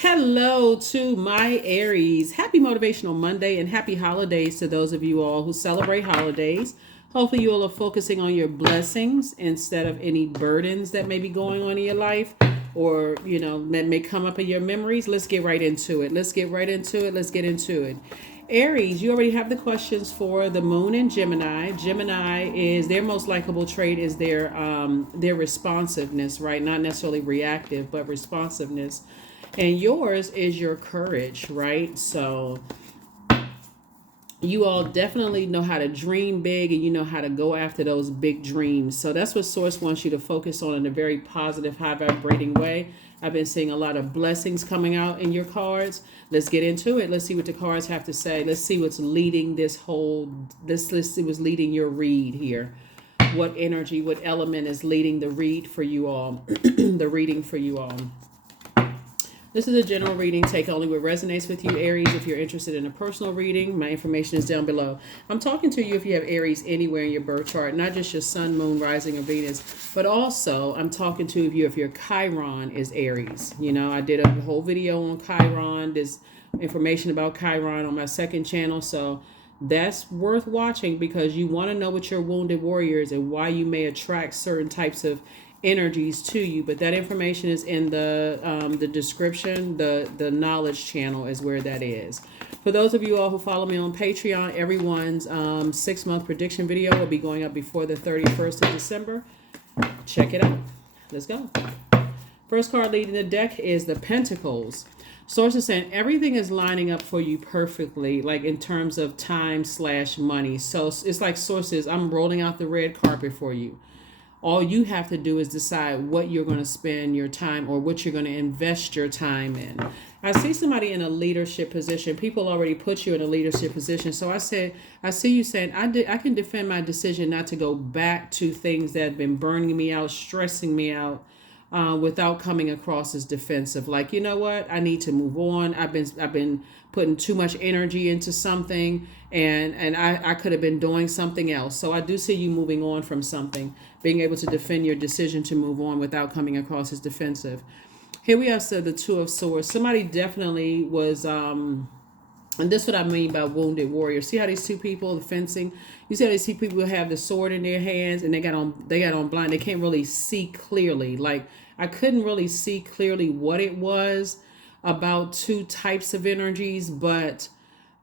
Hello to my Aries. Happy Motivational Monday and happy holidays to those of you all who celebrate holidays. Hopefully, you all are focusing on your blessings instead of any burdens that may be going on in your life or, that may come up in your memories. Let's get right into it. Let's get right into it. Let's get into it. Aries, you already have the questions for the moon and Gemini. Gemini is their most likable trait is their responsiveness, right? Not necessarily reactive, but responsiveness. And yours is your courage, right? So you all definitely know how to dream big and you know how to go after those big dreams. So that's what Source wants you to focus on in a very positive, high vibrating way. I've been seeing a lot of blessings coming out in your cards. Let's get into it. Let's see what the cards have to say. Let's see what's leading let's see what's leading your read here. What energy, what element is leading the read for you all, the reading for you all. This is a general reading. Take only what resonates with you, Aries. If you're interested in a personal reading, my information is down below. I'm talking to you if you have Aries anywhere in your birth chart, not just your sun, moon, rising, or Venus, but also I'm talking to you if your Chiron is Aries. I did a whole video on Chiron. There's information about Chiron on my second channel, so that's worth watching because you want to know what your wounded warrior is and why you may attract certain types of energies to you. But that information is in the description. The knowledge channel is where that is. For those of you all who follow me on Patreon, everyone's 6-month prediction video will be going up before the 31st of December. Check it out. Let's go. First card leading the deck is the Pentacles. Source is saying everything is lining up for you perfectly, like in terms of time/money. So it's like Sources, I'm rolling out the red carpet for you. All you have to do is decide what you're going to spend your time or what you're going to invest your time in. I see somebody in a leadership position. People already put you in a leadership position. So I see you saying, I can defend my decision not to go back to things that have been burning me out, stressing me out, without coming across as defensive. Like, you know what? I need to move on. I've been putting too much energy into something and I could have been doing something else. So I do see you moving on from something, being able to defend your decision to move on without coming across as defensive. Here we have the Two of Swords. Somebody definitely was and this is what I mean by wounded warrior. See how these two people, the fencing, you see how these two people have the sword in their hands and they got on blind. They can't really see clearly. Like, I couldn't really see clearly what it was about two types of energies, but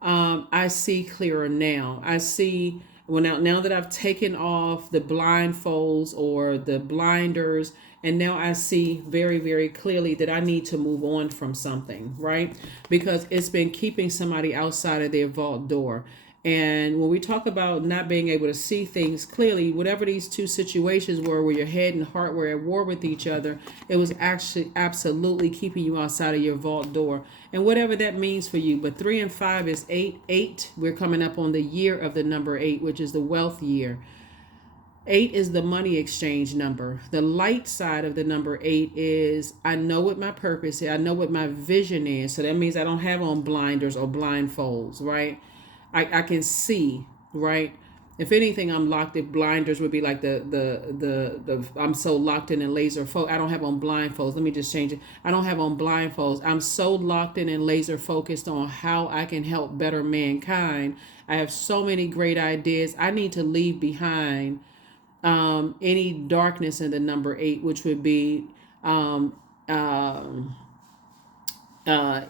I see clearer now. I see, well, now that I've taken off the blindfolds or the blinders, and now I see very, very clearly that I need to move on from something, right? Because it's been keeping somebody outside of their vault door. And when we talk about not being able to see things clearly, whatever these two situations were where your head and heart were at war with each other, it was actually absolutely keeping you outside of your vault door. And whatever that means for you. But 3 and 5 is 8. 8, we're coming up on the year of the number 8, which is the wealth year. 8 is the money exchange number. The light side of the number 8 is I know what my purpose is. I know what my vision is. So that means I don't have on blinders or blindfolds, right? I can see, right? If anything, I'm locked. If blinders would be like the I'm so locked in laser focus. I don't have on blindfolds. Let me just change it. I don't have on blindfolds. I'm so locked in and laser focused on how I can help better mankind. I have so many great ideas. I need to leave behind any darkness in the number 8, which would be um, um,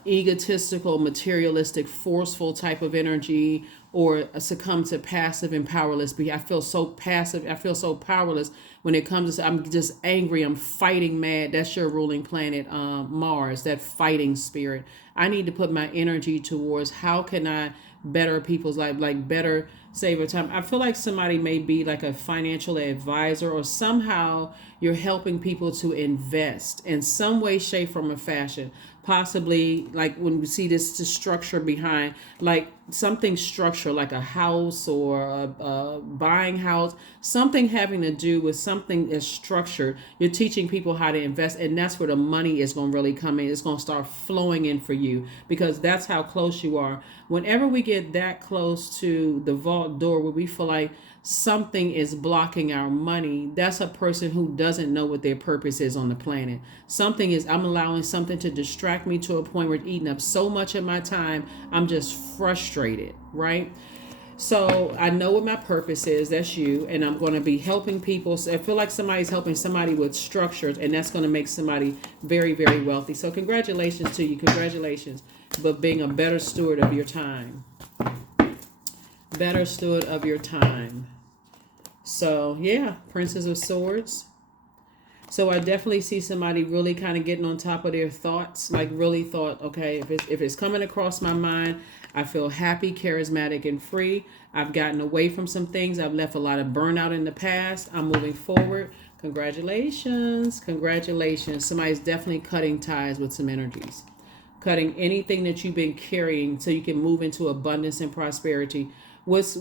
egotistical, materialistic, forceful type of energy, or succumb to passive and powerless. I feel so passive. I feel so powerless when it comes to, I'm just angry. I'm fighting mad. That's your ruling planet, Mars, that fighting spirit. I need to put my energy towards how can I better people's life, like better save a time. I feel like somebody may be like a financial advisor, or somehow you're helping people to invest in some way, shape, form, or fashion. Possibly like when we see this structure behind, like something structure, like a house or a buying house, something having to do with something is structured. You're teaching people how to invest, and that's where the money is going to really come in. It's going to start flowing in for you because that's how close you are. Whenever we get get that close to the vault door where we feel like something is blocking our money, that's a person who doesn't know what their purpose is on the planet. I'm allowing something to distract me to a point where it's eating up so much of my time, I'm just frustrated, right? So I know what my purpose is. That's you. And I'm going to be helping people. So I feel like somebody's helping somebody with structures, and that's going to make somebody very, very wealthy. So congratulations to you. Congratulations. But being a better steward of your time. Better steward of your time. So yeah, Princess of Swords. So I definitely see somebody really kind of getting on top of their thoughts, like really thought, okay, if it's coming across my mind, I feel happy, charismatic, and free. I've gotten away from some things. I've left a lot of burnout in the past. I'm moving forward. Congratulations. Congratulations. Somebody's definitely cutting ties with some energies. Cutting anything that you've been carrying so you can move into abundance and prosperity. What's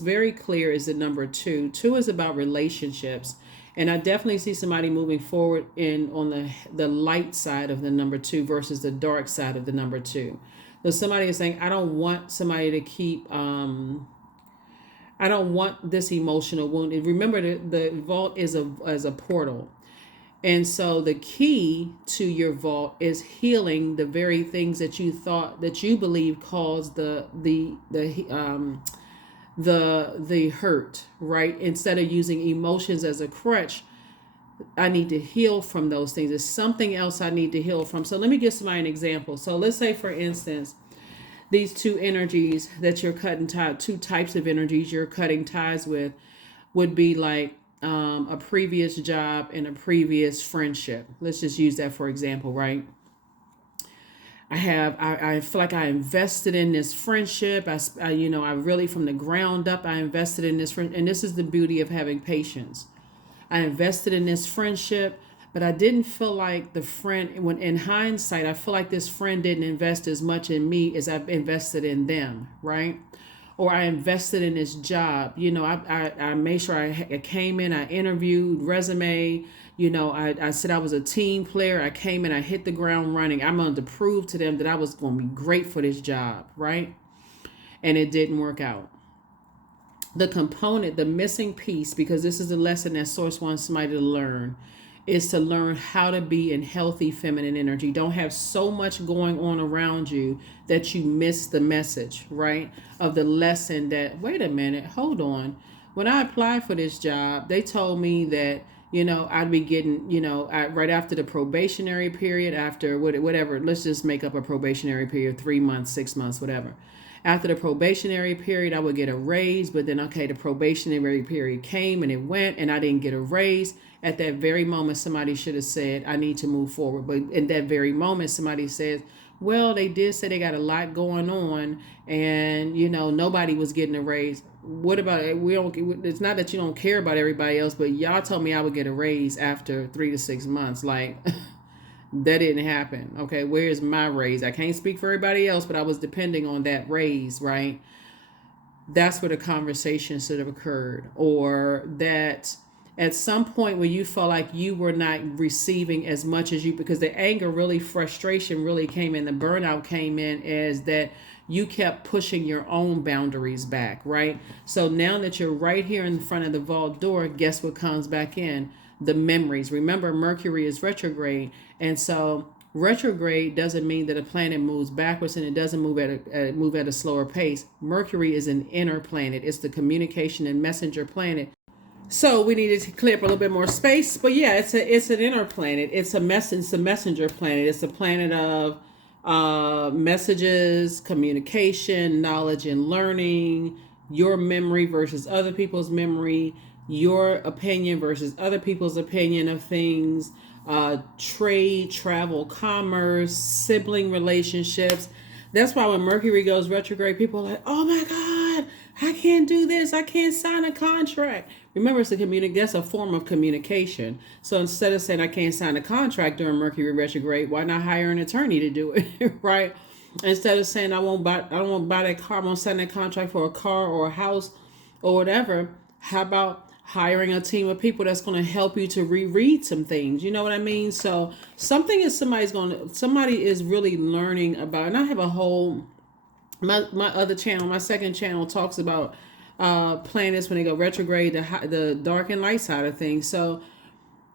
very clear is the number 2. 2 is about relationships. And I definitely see somebody moving forward on the light side of the number 2 versus the dark side of the number 2. So somebody is saying, I don't want somebody to keep, I don't want this emotional wound. And remember, the vault is a portal. And so the key to your vault is healing the very things that you thought, that you believe caused the hurt, right? Instead of using emotions as a crutch, I need to heal from those things. There's something else I need to heal from. So let me give somebody an example. So let's say, for instance, these 2 energies that you're cutting ties, 2 types of energies you're cutting ties with would be like a previous job and a previous friendship. Let's just use that for example, right? I feel like I invested in this friendship. I really, from the ground up, I invested in this friend. And this is the beauty of having patience. I invested in this friendship, but I didn't feel like the friend, when in hindsight, I feel like this friend didn't invest as much in me as I've invested in them, right? Or I invested in this job. I made sure I came in, I interviewed, resume. I said I was a team player. I came in, I hit the ground running. I'm going to prove to them that I was going to be great for this job, right? And it didn't work out. The missing piece, because this is the lesson that Source wants somebody to learn, is to learn how to be in healthy feminine energy. Don't have so much going on around you that you miss the message, right? Of the lesson that, wait a minute, hold on. When I applied for this job, they told me that, I'd be getting, right after the probationary period, after whatever, let's just make up a probationary period, 3 months, 6 months, whatever. After the probationary period, I would get a raise, but then, okay, the probationary period came and it went and I didn't get a raise. At that very moment, somebody should have said, I need to move forward. But in that very moment, somebody says, well, they did say they got a lot going on and, nobody was getting a raise. What about it? It's not that you don't care about everybody else, but y'all told me I would get a raise after 3 to 6 months. Like, that didn't happen. Okay, where's my raise? I can't speak for everybody else, but I was depending on that raise, right? That's where the conversation should have occurred. Or that at some point when you felt like you were not receiving as much as because the anger, really frustration really came in, the burnout came in, as that you kept pushing your own boundaries back, right? So now that you're right here in front of the vault door, guess what comes back in? The memories. Remember, Mercury is retrograde. And so retrograde doesn't mean that a planet moves backwards and it doesn't move at a slower pace. Mercury is an inner planet. It's the communication and messenger planet. So we needed to clear up a little bit more space. But yeah, it's an inner planet. It's a messenger planet. It's a planet of messages, communication, knowledge and learning, your memory versus other people's memory, your opinion versus other people's opinion of things, trade, travel, commerce, sibling relationships. That's why when Mercury goes retrograde, people are like, oh my God, I can't do this. I can't sign a contract. Remember, that's a form of communication. So instead of saying I can't sign a contract during Mercury retrograde, why not hire an attorney to do it, right? Instead of saying I won't buy that car, I won't sign that contract for a car or a house or whatever. How about hiring a team of people that's going to help you to reread some things? You know what I mean? So somebody is really learning about, and I have a whole my other channel, my second channel, talks about planets when they go retrograde, the dark and light side of things. So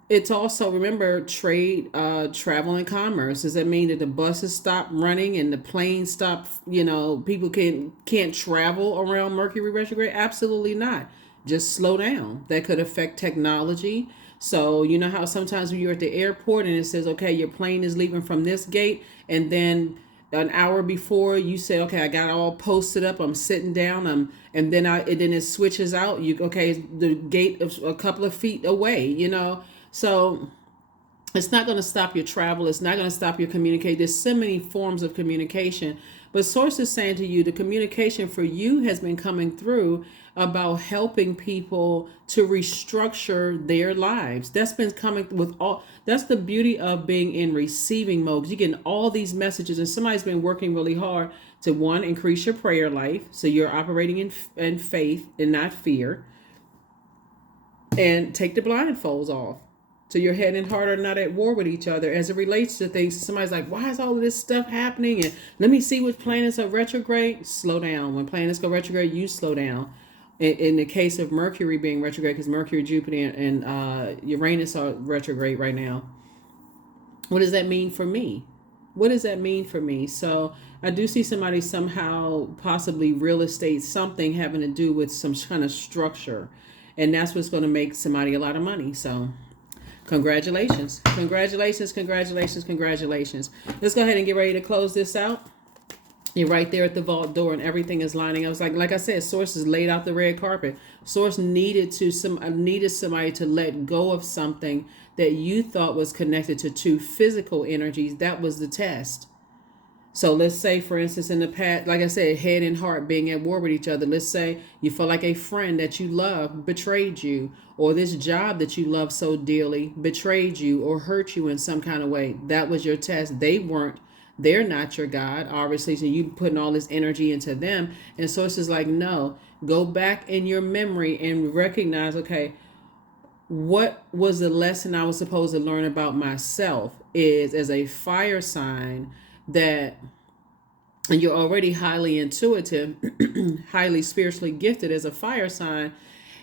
it's also, remember, trade, travel, and commerce. Does that mean that the buses stop running and the planes stop? People can't travel around Mercury retrograde? Absolutely not. Just slow down. That could affect technology. So you know how sometimes when you're at the airport and it says, okay, your plane is leaving from this gate, and then an hour before you say, okay, I got it all posted up, I'm sitting down, and then it switches out. The gate is a couple of feet away. So it's not going to stop your travel. It's not going to stop your communication. There's so many forms of communication. But Source is saying to you, the communication for you has been coming through about helping people to restructure their lives. That's been coming with all. That's the beauty of being in receiving mode. You're getting all these messages, and somebody's been working really hard to, one, increase your prayer life. So you're operating in faith and not fear. And take the blindfolds off. So your head and heart are not at war with each other as it relates to things. Somebody's like, why is all of this stuff happening? And let me see what planets are retrograde. Slow down. When planets go retrograde, you slow down. In the case of Mercury being retrograde, because Mercury, Jupiter, and Uranus are retrograde right now. What does that mean for me? What does that mean for me? So I do see somebody somehow, possibly real estate, something having to do with some kind of structure. And that's what's going to make somebody a lot of money. So congratulations. Congratulations, congratulations, congratulations. Let's go ahead and get ready to close this out. You're right there at the vault door and everything is lining up. It's like I said, Source has laid out the red carpet. Source needed somebody to let go of something that you thought was connected to two physical energies. That was the test. So let's say, for instance, in the past, like I said, head and heart being at war with each other. Let's say you feel like a friend that you love betrayed you, or this job that you love so dearly betrayed you or hurt you in some kind of way. That was your test. They're not your God, obviously. So you putting all this energy into them. And Source is like, no, go back in your memory and recognize, okay, what was the lesson I was supposed to learn about myself is, as a fire sign, that, and you're already highly intuitive, highly spiritually gifted as a fire sign,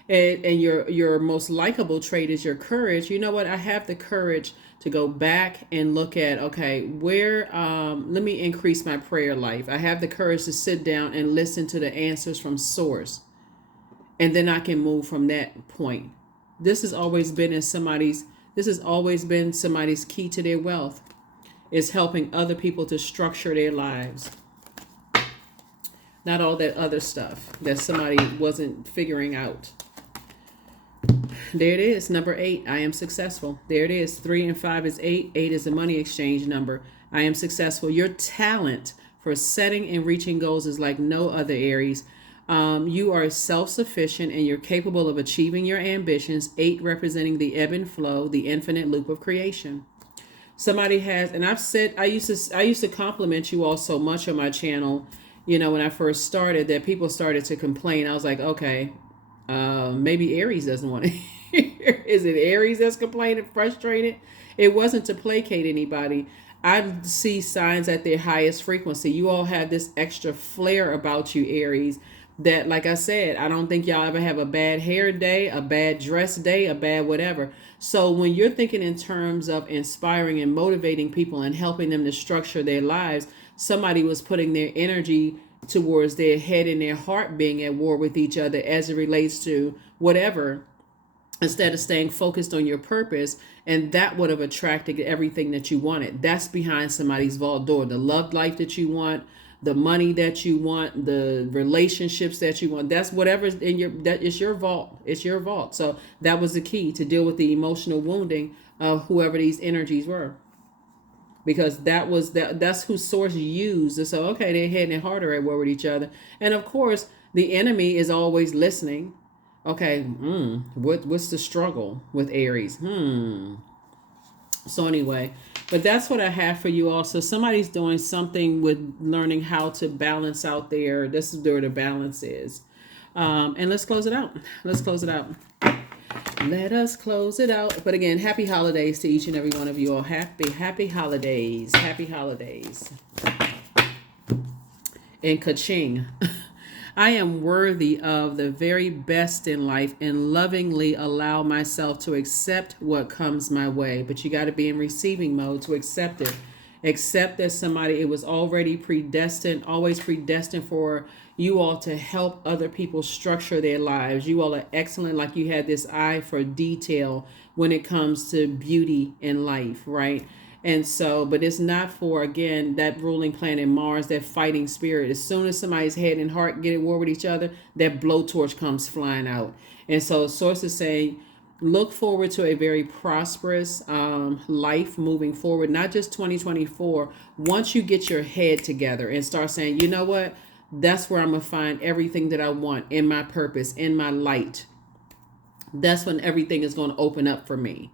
and your most likable trait is your courage. You know what? I have the courage to go back and look at, okay, let me increase my prayer life. I have the courage to sit down and listen to the answers from Source, and then I can move from that point. This has always been somebody's key to their wealth, is helping other people to structure their lives. Not all that other stuff that somebody wasn't figuring out. There it is, number 8. I am successful. There it is. 3 and 5 is 8. 8 is a money exchange number. I am successful. Your talent for setting and reaching goals is like no other, Aries. You are self-sufficient and you're capable of achieving your ambitions. 8 representing the ebb and flow, the infinite loop of creation. Somebody has, and I've said, I used to compliment you all so much on my channel, when I first started, that people started to complain. I was like, okay, maybe Aries doesn't want to hear. Is it Aries that's complaining, frustrated? It wasn't to placate anybody. I see signs at their highest frequency. You all have this extra flair about you, Aries, that, like I said, I don't think y'all ever have a bad hair day, a bad dress day, a bad whatever. So when you're thinking in terms of inspiring and motivating people and helping them to structure their lives, somebody was putting their energy towards their head and their heart being at war with each other as it relates to whatever, instead of staying focused on your purpose. And that would have attracted everything that you wanted. That's behind somebody's vault door. The love life that you want, the money that you want, the relationships that you want. That's whatever's in that is your vault. It's your vault. So that was the key, to deal with the emotional wounding of whoever these energies were. Because that's who Source used. So, okay, their head and heart are at war with each other. And of course, the enemy is always listening. Okay, what's the struggle with Aries? So anyway, but that's what I have for you all. So somebody's doing something with learning how to balance out there. This is where the balance is. And let's close it out. Let us close it out. But again, happy holidays to each and every one of you all. Happy holidays. Happy holidays. And ka-ching. I am worthy of the very best in life and lovingly allow myself to accept what comes my way. But you got to be in receiving mode to accept it. Accept that somebody, it was already predestined, always predestined for you all to help other people structure their lives. You all are excellent, like you had this eye for detail when it comes to beauty in life, right? And so, but it's not for, again, that ruling planet Mars, that fighting spirit. As soon as somebody's head and heart get at war with each other, that blowtorch comes flying out. And so sources say, look forward to a very prosperous life moving forward, not just 2024. Once you get your head together and start saying, you know what, that's where I'm going to find everything that I want in my purpose, in my light. That's when everything is going to open up for me.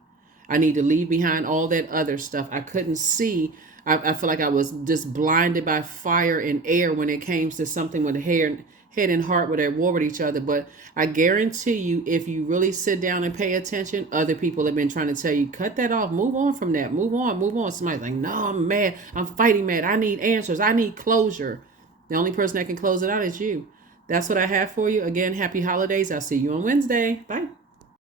I need to leave behind all that other stuff. I couldn't see. I feel like I was just blinded by fire and air when it came to something with head and heart where they war with each other. But I guarantee you, if you really sit down and pay attention, other people have been trying to tell you, cut that off, move on from that, move on, move on. Somebody's like, no, I'm mad. I'm fighting mad. I need answers. I need closure. The only person that can close it out is you. That's what I have for you. Again, happy holidays. I'll see you on Wednesday. Bye.